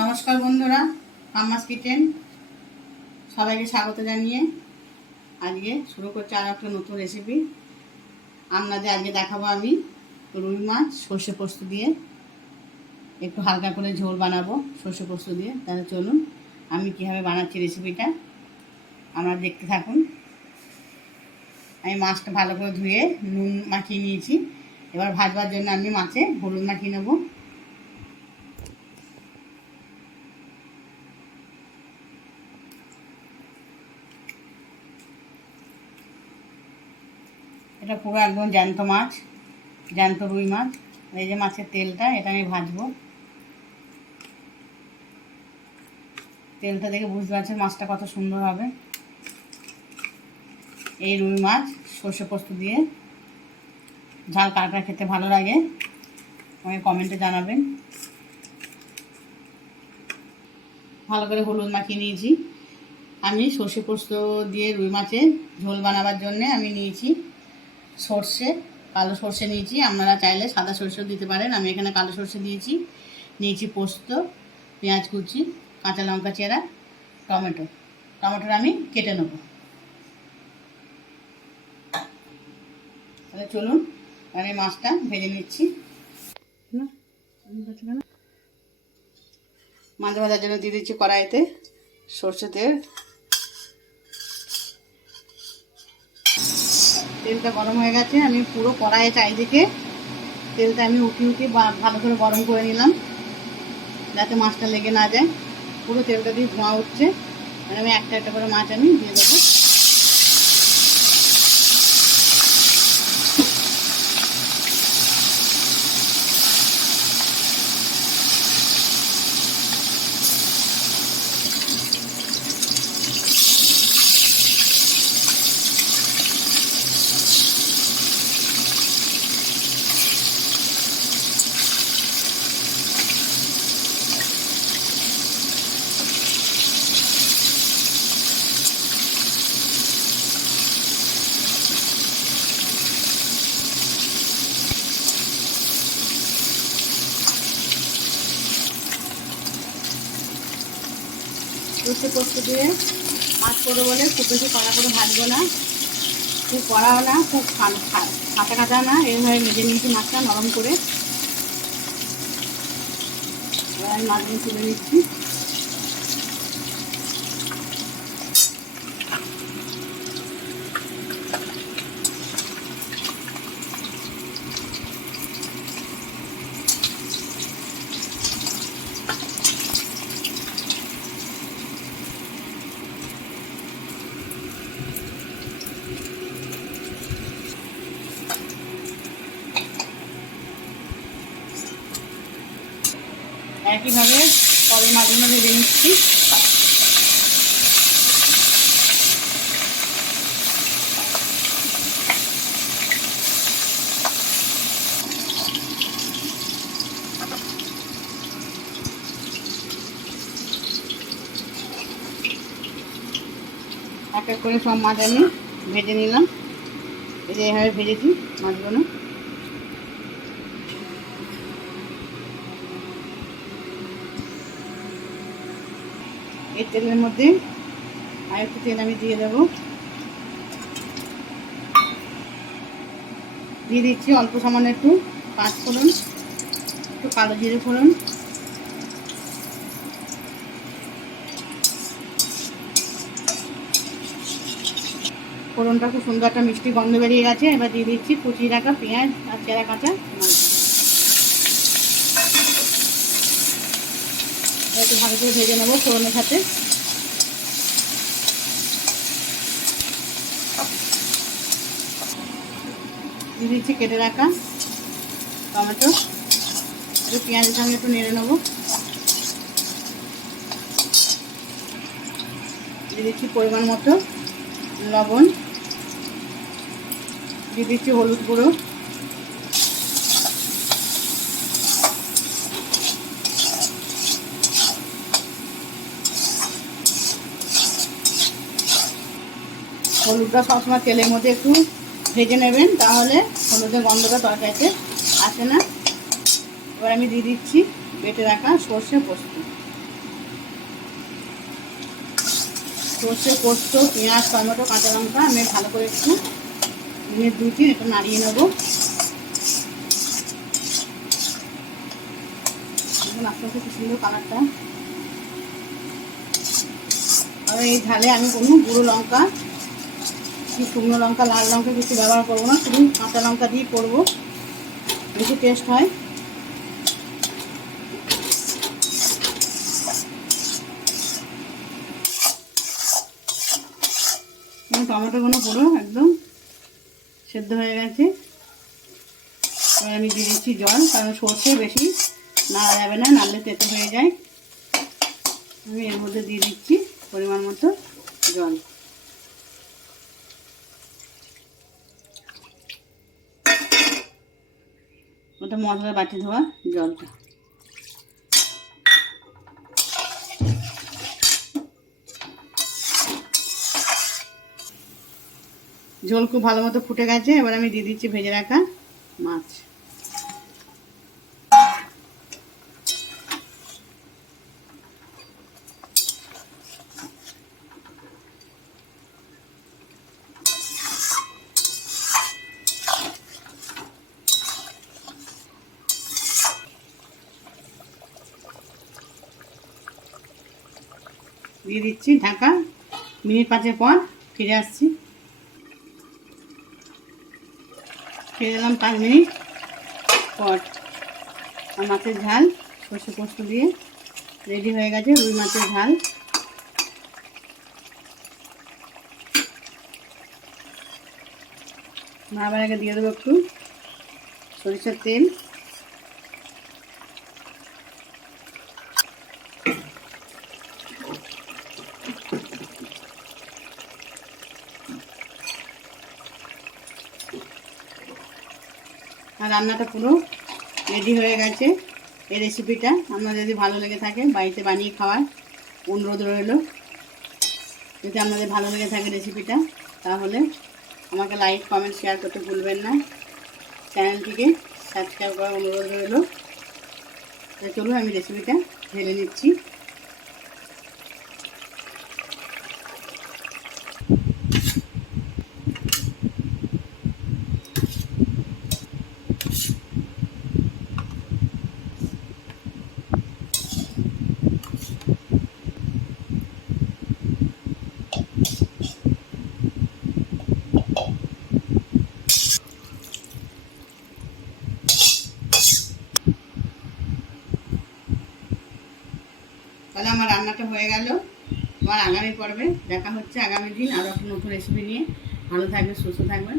নমস্কার বন্ধুরা, আম্মাস কিচেন সবাইকে স্বাগত জানিয়ে আজকে শুরু করছি আর একটা নতুন রেসিপি। আপনাদের আজকে দেখাবো আমি রুই মাছ সর্ষে পোস্ত দিয়ে একটু হালকা করে ঝোল বানাবো সর্ষে পোস্ত দিয়ে। তাহলে চলুন আমি কীভাবে বানাচ্ছি রেসিপিটা আপনারা দেখতে থাকুন। আমি মাছটা ভালো করে ধুয়ে নুন মাখিয়ে নিয়েছি। এবার ভাজবার জন্য আমি মাছে হলুদ মাখিয়ে নেবো। এটা পুরো একদম জ্যান্ত মাছ, জ্যান্ত রুই মাছ। এই যে মাছের তেলটা, এটা আমি ভাজবো। তেলটা দেখে বুঝতে পারছেন মাছটা কত সুন্দর হবে। এই রুই মাছ সর্ষে পোস্ত দিয়ে ঝাল কাঁকড়া খেতে ভালো লাগে, আমাকে কমেন্টে জানাবেন। ভালো করে হলুদ মাখিয়ে নিয়েছি। আমি সর্ষে পোস্ত দিয়ে রুই মাছের ঝোল বানাবার জন্যে আমি নিয়েছি সর্ষে, কালো সর্ষে নিয়েছি। আপনারা চাইলে সাদা সর্ষেও দিতে পারেন। আমি এখানে কালো সর্ষে দিয়েছি। নিয়েছি পোস্ত, পেঁয়াজ কুচি, কাঁচা লঙ্কা চেরা, টমেটোটা আমি কেটে নেব। তাহলে চলুন আমি মাছটা ভেজে নিচ্ছি। মাছ ভাজার জন্য দিয়ে দিচ্ছি কড়াইতে সর্ষে তেল। তেলটা গরম হয়ে গেছে। আমি পুরো কড়াইয়ে চারিদিকে তেলটা আমি উঠিয়ে ভালো করে গরম করে নিলাম, যাতে মাছটা লেগে না যায়। পুরো তেলটা দিয়ে ধোঁয়া উঠছে। আমি একটা একটা করে মাছ আমি দিয়ে দেবো। সর্ষে পোস্ত দিয়ে মাছ করবো বলে খুব বেশি কড়া করে ভাজবো না, খুব কড়াও না, খুব কাঁচা কাঁচা না। এইভাবে ভেজে নিয়েছি মাছটা নরম করে। এবার আমি মাছগুলো তুলে নিচ্ছি। একইভাবে পরের মাছগুলো ভেজে নিচ্ছি। এক এক করে সব মাছ আমি ভেজে নিলাম। এই যে এইভাবে ভেজেছি মাছগুলো। এই তেলের মধ্যে আরেকটু তেল আমি দিয়ে দেবো। দিয়ে দিচ্ছি অল্প সামান্য একটু পাঁচ ফোড়ন, একটু কালো জিরে ফোড়ন, ফোড়নটা খুব সুন্দর একটা মিষ্টি গন্ধ বেরিয়ে গেছে। এবার দিয়ে দিচ্ছি কুচিয়ে রাখা পেঁয়াজ আর চেরা কাঁচা একটু ভালো করে ভেজে নেবো ফোড়নের সাথে। দিয়ে দিচ্ছি কেটে রাখা টমেটো, একটু পেঁয়াজের সঙ্গে একটু নেড়ে নেবো। দিয়ে দিচ্ছি পরিমাণ মতো লবণ, দিয়ে দিচ্ছি হলুদ গুঁড়ো, হলুদটা সবসময় তেলের মধ্যে একটু ভেজে নেবেন, তাহলে হলুদের গন্ধটা তরকারিতে আসে না। এবার আমি দিয়ে দিচ্ছি বেটে রাখা সর্ষে পোস্ত। সর্ষে, পোস্ত, পেঁয়াজ, টমেটো, কাঁচা লঙ্কা আমি ভালো করে একটু মিনিট 2-3 একটু নাড়িয়ে নেবো। আস্তে আস্তে কি সুন্দর কালারটা। আর এই ঝালে আমি কোনো গুঁড়ো লঙ্কা কি শুকনো লঙ্কা, লাল লঙ্কা কিছু ব্যবহার করবো না, শুধু কাঁচা লঙ্কা দিয়ে করবো, বেশি টেস্ট হয়। টমেটোগুলো পুরো একদম সেদ্ধ হয়ে গেছে। এবার আমি দিয়ে দিচ্ছি জল, কারণ সর্ষে বেশি নাড়া যাবে না, নাড়লে তেতো হয়ে যায়। আমি এর মধ্যে দিয়ে দিচ্ছি পরিমাণ মতো জল। ওটা মশলা বাটি ধোয়া জলটা। ঝোল খুব ভালো মতো ফুটে গেছে। এবার আমি দিয়ে দিচ্ছি ভেজে রাখা মাছ। দিয়ে দিচ্ছি ঢাকা। মিনিট 5 পর ফিরে আসছি। ফিরে এলাম 5 মিনিট পর। আর মাছের ঝাল সর্ষে পোস্ত দিয়ে রেডি হয়ে গেছে, রুই মাছের ঝাল। আবার আগে দিয়ে দেবো একটু সরিষার তেল। আর রান্নাটা পুরো রেডি হয়ে গেছে। এই রেসিপিটা আপনার যদি ভালো লেগে থাকে বাড়িতে বানিয়ে খাওয়ার অনুরোধ রইল। যদি আপনাদের ভালো লেগে থাকে রেসিপিটা, তাহলে আমাকে লাইক, কমেন্ট, শেয়ার করতে ভুলবেন না। চ্যানেলটিকে সাবস্ক্রাইব করার অনুরোধ রইল। চলুন আমি রেসিপিটা ঢেলে নিচ্ছি। তাহলে আমার রান্নাটা হয়ে গেল। আমার আগামী পর্বে দেখা হচ্ছে আগামী দিন আরও একটা নতুন রেসিপি নিয়ে। ভালো থাকবেন, সুস্থ থাকবেন।